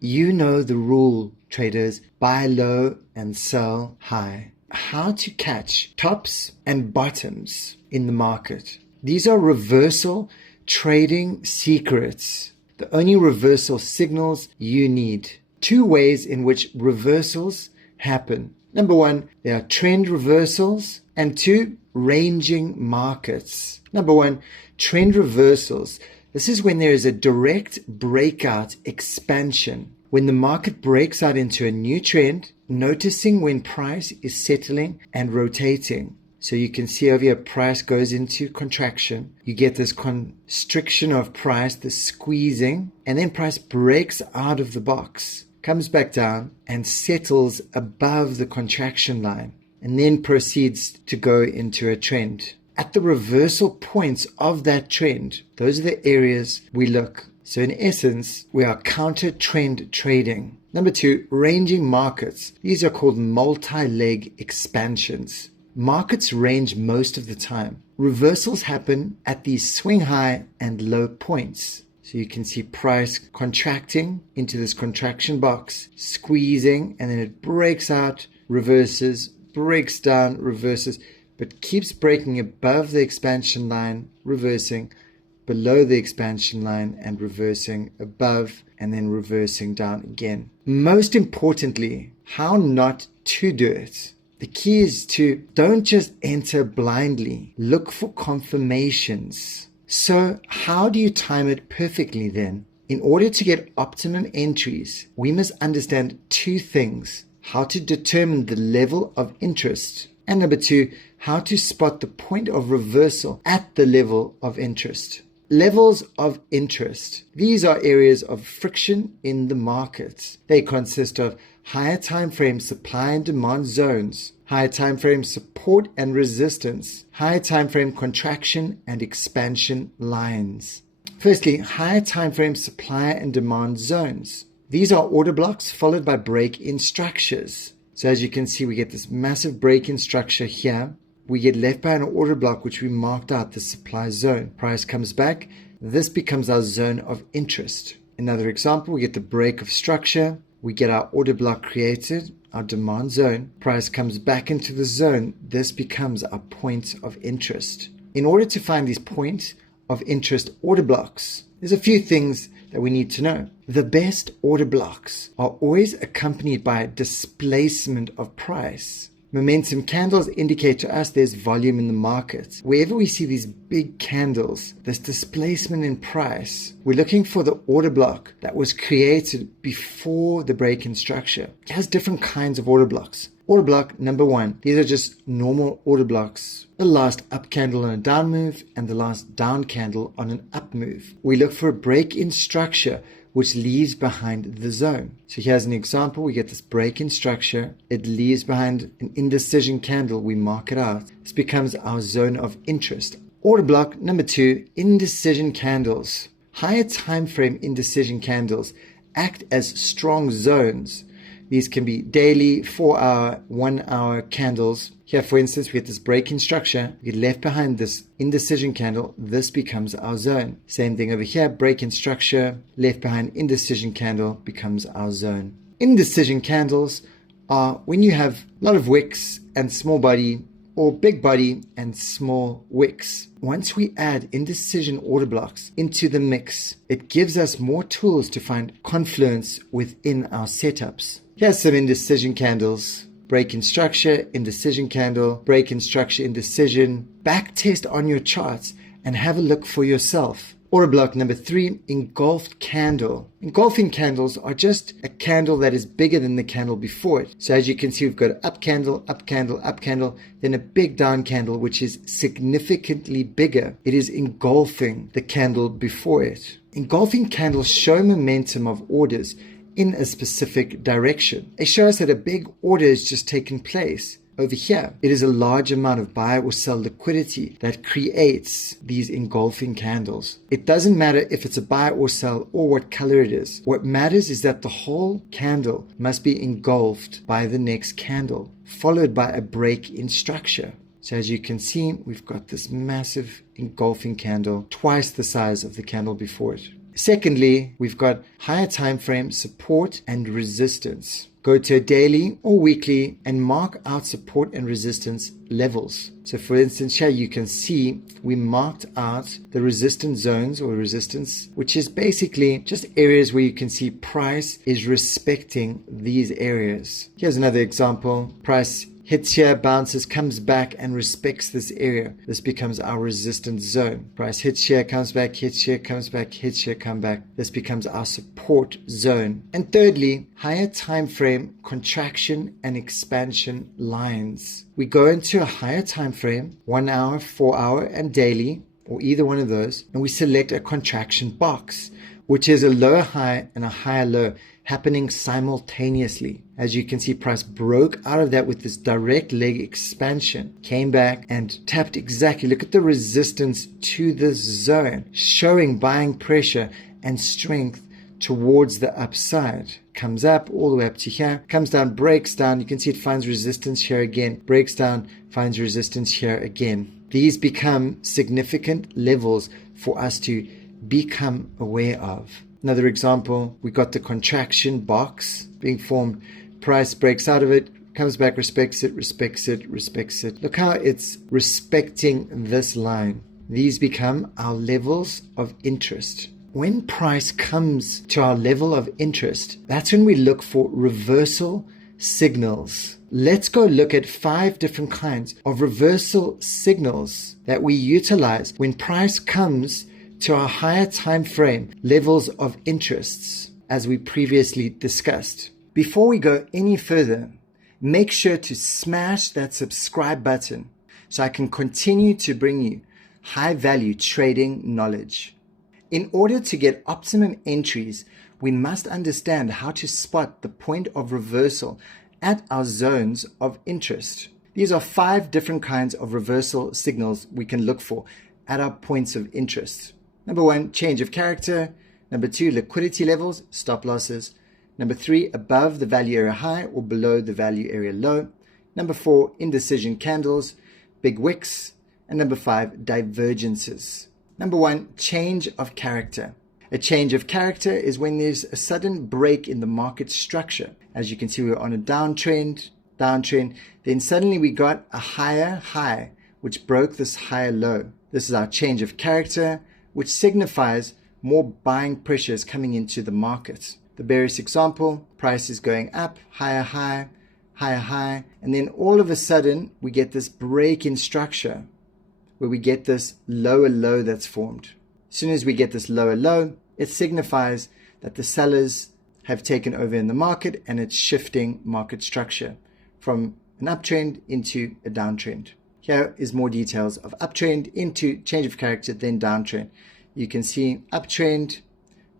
You know the rule, traders: buy low and sell high. How to catch tops and bottoms in the market. These are reversal trading secrets, the only reversal signals you need. Two ways in which reversals happen. Number one, there are trend reversals, and two, ranging markets. Number one, trend reversals. This is when there is a direct breakout expansion. When the market breaks out into a new trend, noticing when price is settling and rotating. So you can see over here, price goes into contraction. You get this constriction of price, this squeezing, and then price breaks out of the box, comes back down and settles above the contraction line, and then proceeds to go into a trend. At the reversal points of that trend, those are the areas we look. So in essence, we are counter trend trading. Number two, ranging markets. These are called multi-leg expansions. Markets range most of the time. Reversals happen at these swing high and low points. So you can see price contracting into this contraction box, squeezing, and then it breaks out, reverses, breaks down, reverses, but keeps breaking above the expansion line, reversing, below the expansion line, and reversing above, and then reversing down again. Most importantly, how not to do it. The key is to don't just enter blindly. Look for confirmations. So how do you time it perfectly then? In order to get optimum entries, we must understand two things: how to determine the level of interest, and number two, how to spot the point of reversal at the level of interest. Levels of interest. These are areas of friction in the markets. They consist of higher time frame supply and demand zones, higher time frame support and resistance, higher time frame contraction and expansion lines. Firstly, higher time frame supply and demand zones. These are order blocks followed by break-in structures. So as you can see, we get this massive break-in structure here. We get left by an order block which we marked out, the supply zone. Price comes back. This becomes our zone of interest. Another example, we get the break of structure. We get our order block created, our demand zone. Price comes back into the zone. This becomes our point of interest. In order to find these point of interest order blocks, there's a few things that we need to know. The best order blocks are always accompanied by displacement of price. Momentum candles indicate to us there's volume in the market. Wherever we see these big candles, this displacement in price, we're looking for the order block that was created before the break-in structure. It has different kinds of order blocks. Order block number one, these are just normal order blocks. The last up candle on a down move and the last down candle on an up move. We look for a break-in structure which leaves behind the zone. So here's an example. We get this break-in structure. It leaves behind an indecision candle. We mark it out. This becomes our zone of interest. Order block number two, indecision candles. Higher time frame indecision candles act as strong zones. These can be daily, 4-hour, 1-hour candles. Here, for instance, we get this break-in structure. We get left behind this indecision candle. This becomes our zone. Same thing over here. Break-in structure, left behind indecision candle becomes our zone. Indecision candles are when you have a lot of wicks and small body, or big body and small wicks. Once we add indecision order blocks into the mix, it gives us more tools to find confluence within our setups. Here's some indecision candles. Break-in structure, indecision candle, break-in structure, indecision. Backtest on your charts and have a look for yourself. Order block number three, engulfed candle. Engulfing candles are just a candle that is bigger than the candle before it. So as you can see, we've got up candle, up candle, up candle, then a big down candle, which is significantly bigger. It is engulfing the candle before it. Engulfing candles show momentum of orders in a specific direction. It shows that a big order has just taken place. Over here, it is a large amount of buy or sell liquidity that creates these engulfing candles. It doesn't matter if it's a buy or sell or what color it is. What matters is that the whole candle must be engulfed by the next candle, followed by a break in structure. So as you can see, we've got this massive engulfing candle, twice the size of the candle before it. Secondly, we've got higher time frame support and resistance. Go to a daily or weekly and mark out support and resistance levels. So for instance, here you can see we marked out the resistance zones or resistance, which is basically just areas where you can see price is respecting these areas. Here's another example. Price hits here, bounces, comes back and respects this area. This becomes our resistance zone. Price hits here, comes back, hits here, comes back, hits here, come back. This becomes our support zone. And thirdly, higher time frame contraction and expansion lines. We go into a higher time frame, 1 hour, 4 hour, and daily, or either one of those, and we select a contraction box, which is a lower high and a higher low happening simultaneously. As you can see, price broke out of that with this direct leg expansion, came back and tapped exactly. Look at the resistance to this zone, showing buying pressure and strength towards the upside. Comes up all the way up to here, comes down, breaks down. You can see it finds resistance here again, breaks down, finds resistance here again. These become significant levels for us to become aware of. Another example, we got the contraction box being formed. Price breaks out of it, comes back, respects it, respects it, respects it. Look how it's respecting this line. These become our levels of interest. When price comes to our level of interest, that's when we look for reversal signals. Let's go look at 5 different kinds of reversal signals that we utilize when price comes to our higher time frame levels of interests, as we previously discussed. Before we go any further, make sure to smash that subscribe button so I can continue to bring you high value trading knowledge. In order to get optimum entries, we must understand how to spot the point of reversal at our zones of interest. These are 5 different kinds of reversal signals we can look for at our points of interest. Number 1, change of character. Number 2, liquidity levels, stop losses. Number 3, above the value area high or below the value area low. Number 4, indecision candles, big wicks. And number 5, divergences. Number 1, change of character. A change of character is when there's a sudden break in the market structure. As you can see, we're on a downtrend, then suddenly we got a higher high, which broke this higher low. This is our change of character, which signifies more buying pressures coming into the market. The bearish example, price is going up, higher high, higher high, and then all of a sudden we get this break in structure where we get this lower low that's formed. As soon as we get this lower low, it signifies that the sellers have taken over in the market and it's shifting market structure from an uptrend into a downtrend. Here is more details of uptrend into change of character, then downtrend. You can see uptrend,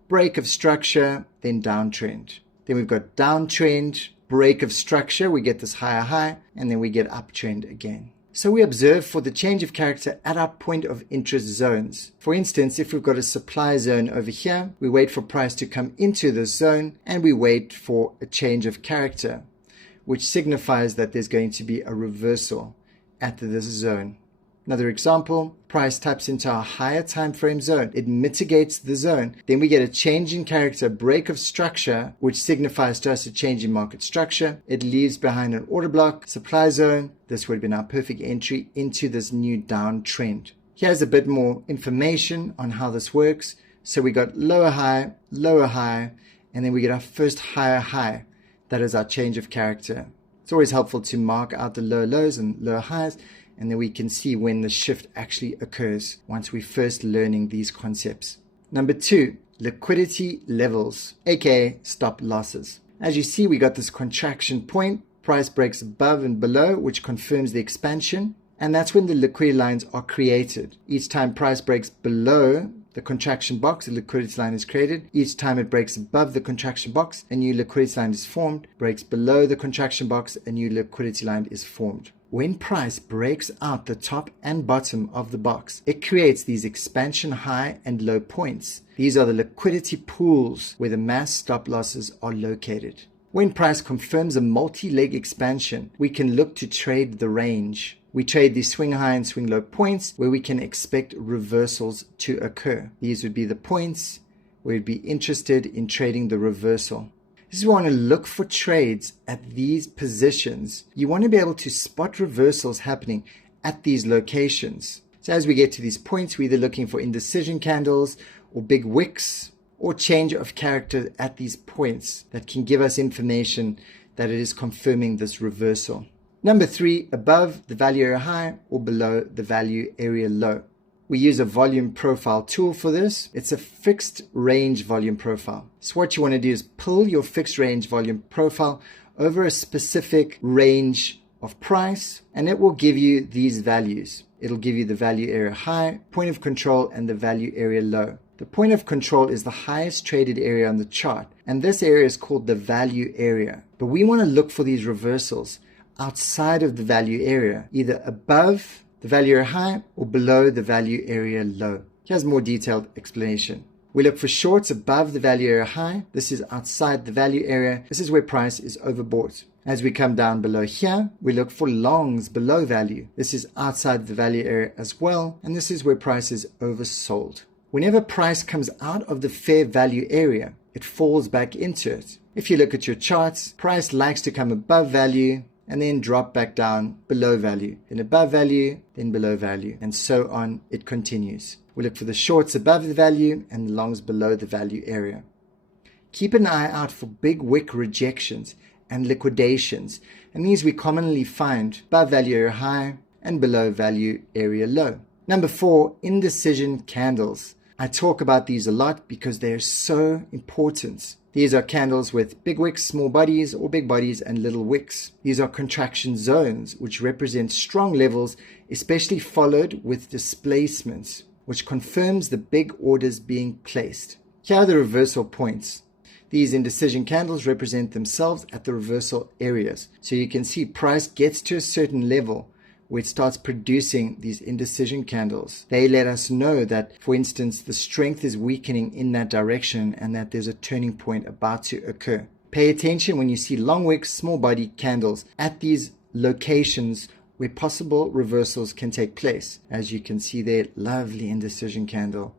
break of structure, then downtrend. Then we've got downtrend, break of structure, we get this higher high, and then we get uptrend again. So we observe for the change of character at our point of interest zones. For instance, if we've got a supply zone over here, we wait for price to come into this zone and we wait for a change of character, which signifies that there's going to be a reversal at this zone. Another example, price taps into our higher time frame zone. It mitigates the zone. Then we get a change in character, break of structure, which signifies to us a change in market structure. It leaves behind an order block, supply zone. This would have been our perfect entry into this new downtrend. Here's a bit more information on how this works. So we got lower high, and then we get our first higher high. That is our change of character. It's always helpful to mark out the lower lows and lower highs, and then we can see when the shift actually occurs once we're first learning these concepts. Number 2, liquidity levels, aka stop losses. As you see, we got this contraction point. Price breaks above and below, which confirms the expansion. And that's when the liquidity lines are created. Each time price breaks below the contraction box, a liquidity line is created. Each time it breaks above the contraction box, a new liquidity line is formed. Breaks below the contraction box, a new liquidity line is formed. When price breaks out the top and bottom of the box, it creates these expansion high and low points. These are the liquidity pools where the mass stop losses are located. When price confirms a multi-leg expansion, we can look to trade the range. We trade these swing high and swing low points where we can expect reversals to occur. These would be the points we'd be interested in trading the reversal. This is why we want to look for trades at these positions. You want to be able to spot reversals happening at these locations. So as we get to these points, we're either looking for indecision candles or big wicks or change of character at these points that can give us information that it is confirming this reversal. Number 3, above the value area high or below the value area low. We use a volume profile tool for this. It's a fixed range volume profile. So what you want to do is pull your fixed range volume profile over a specific range of price, and it will give you these values. It'll give you the value area high, point of control, and the value area low. The point of control is the highest traded area on the chart, and this area is called the value area. But we want to look for these reversals outside of the value area, either above the value area high or below the value area low. Here's more detailed explanation. We look for shorts above the value area high. This is outside the value area. This is where price is overbought. As we come down below here, we look for longs below value. This is outside the value area as well, and this is where price is oversold. Whenever price comes out of the fair value area, it falls back into it. If you look at your charts, price likes to come above value and then drop back down below value, then above value, then below value, and so on it continues. We look for the shorts above the value and the longs below the value area. Keep an eye out for big wick rejections and liquidations, and these we commonly find above value area high and below value area low. Number 4, indecision candles. I talk about these a lot because they're so important. These are candles with big wicks, small bodies, or big bodies and little wicks. These are contraction zones, which represent strong levels, especially followed with displacements, which confirms the big orders being placed. Here are the reversal points. These indecision candles represent themselves at the reversal areas. So you can see price gets to a certain level where it starts producing these indecision candles. They let us know that, for instance, the strength is weakening in that direction and that there's a turning point about to occur. Pay attention when you see long wicks, small body candles at these locations where possible reversals can take place. As you can see there, lovely indecision candle,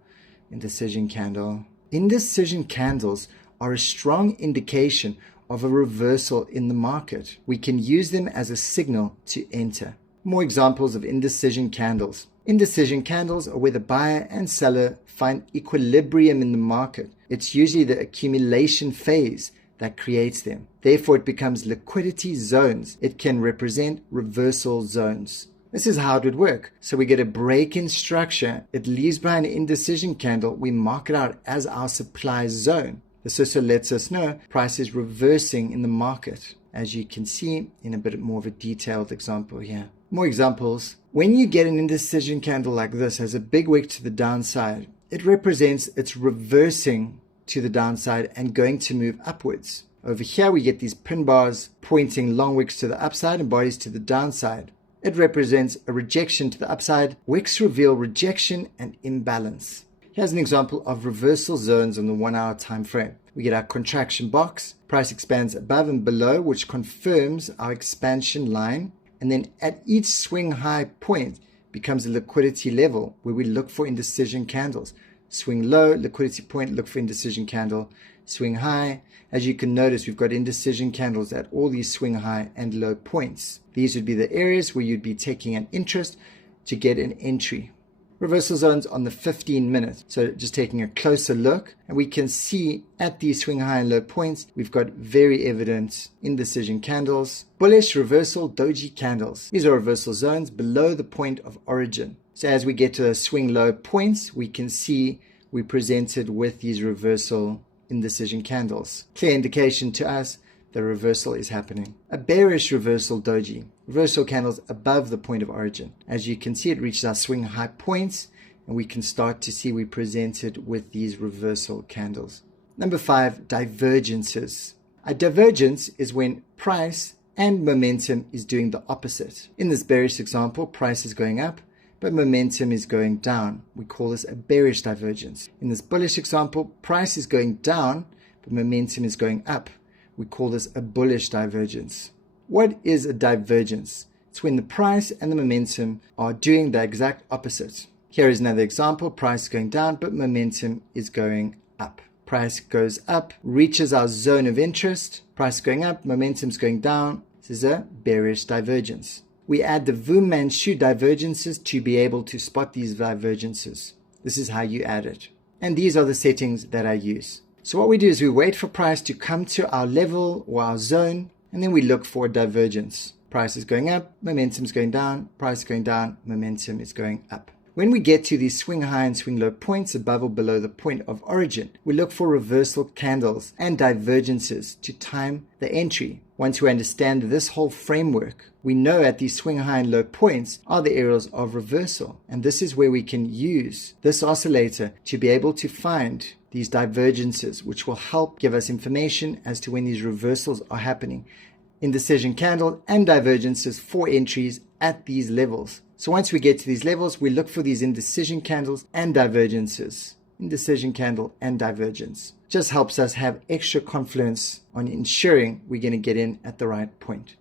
indecision candle. Indecision candles are a strong indication of a reversal in the market. We can use them as a signal to enter. More examples of indecision candles. Indecision candles are where the buyer and seller find equilibrium in the market. It's usually the accumulation phase that creates them. Therefore, it becomes liquidity zones. It can represent reversal zones. This is how it would work. So we get a break in structure. It leaves behind an indecision candle. We mark it out as our supply zone. This also lets us know price is reversing in the market, as you can see in a bit more of a detailed example here. More examples. When you get an indecision candle like this, has a big wick to the downside, it represents it's reversing to the downside and going to move upwards. Over here we get these pin bars pointing long wicks to the upside and bodies to the downside. It represents a rejection to the upside. Wicks reveal rejection and imbalance. Here's an example of reversal zones on the 1 hour time frame. We get our contraction box. Price expands above and below, which confirms our expansion line. And then at each swing high point becomes a liquidity level where we look for indecision candles. Swing low, liquidity point, look for indecision candle. Swing high. As you can notice, we've got indecision candles at all these swing high and low points. These would be the areas where you'd be taking an interest to get an entry. Reversal zones on the 15 minutes. So just taking a closer look, and we can see at these swing high and low points, we've got very evident indecision candles. Bullish reversal doji candles. These are reversal zones below the point of origin. So as we get to those swing low points, we can see we're presented with these reversal indecision candles. Clear indication to us the reversal is happening. A bearish reversal doji. Reversal candles above the point of origin. As you can see, it reaches our swing high points, and we can start to see we're presented with these reversal candles. Number 5, divergences. A divergence is when price and momentum is doing the opposite. In this bearish example, price is going up, but momentum is going down. We call this a bearish divergence. In this bullish example, price is going down, but momentum is going up. We call this a bullish divergence. What is a divergence? It's when the price and the momentum are doing the exact opposite. Here is another example. Price is going down, but momentum is going up. price goes up, reaches our zone of interest, price going up, momentum's going down. This is a bearish divergence. We add the Wu Manchu divergences to be able to spot these divergences. This is how you add it. And these are the settings that I use. So what we do is we wait for price to come to our level or our zone, and then we look for a divergence. Price is going up, momentum is going down, price is going down, momentum is going up. When we get to these swing high and swing low points above or below the point of origin, we look for reversal candles and divergences to time the entry. Once we understand this whole framework, we know at these swing high and low points are the areas of reversal. And this is where we can use this oscillator to be able to find these divergences, which will help give us information as to when these reversals are happening. Indecision candle and divergences for entries at these levels. So once we get to these levels, we look for these indecision candles and divergences. Indecision candle and divergence. Just helps us have extra confidence on ensuring we're going to get in at the right point.